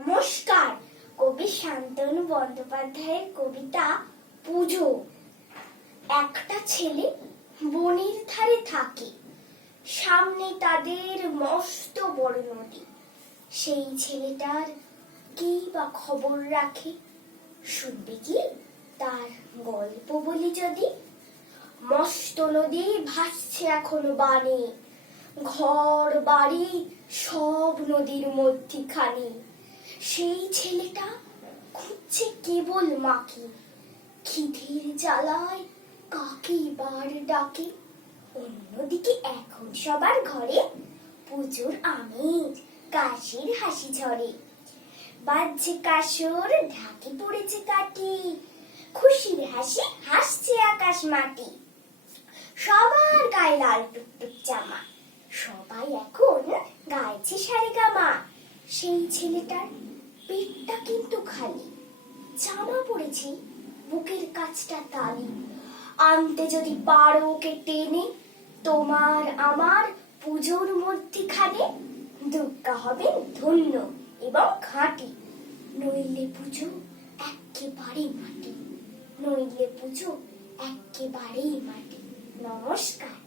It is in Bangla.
নমস্কার। কবি শান্তনু বন্দ্যোপাধ্যায়ের কবিতা পুজো। একটা ছেলে বনের ধারে থাকে, সামনে তাদের মস্ত বড় নদী। সেই ছেলেটার কে বা খবর রাখে? শুনবে কি তার গল্প বলি যদি? মস্ত নদী ভাসছে এখনো বানে, ঘর বাড়ি সব নদীর মধ্যিখানে। সেই ছেলেটা খুঁজছে কেবল মাকে, খিদের জ্বালায় কাকে বার ডাকে। অন্যদিকে এখন সবার ঘরে পুজোর আমেজ, কাশির হাসি ঝরে। বাজছে কাসর, ঢাকি পড়েছে কাটি, খুশির হাসি হাসছে আকাশ মাটি। সবার গায়ে লাল টুকটুক জামা, সবাই এখন গাইছে সারেগামা। সেই ছেলেটার পেটটা কিন্তু খালি, জামা পড়েছে বুকের কাছটা তালি। আনতে যদি পারো ওকে টেনে, তোমার আমার পুজোর মধ্যিখানে, দুর্গা হবেন ধন্য এবং খাঁটি। নইলে পুজো একেবারে মাটি, নইলে পুজো একেবারেই মাটি। নমস্কার।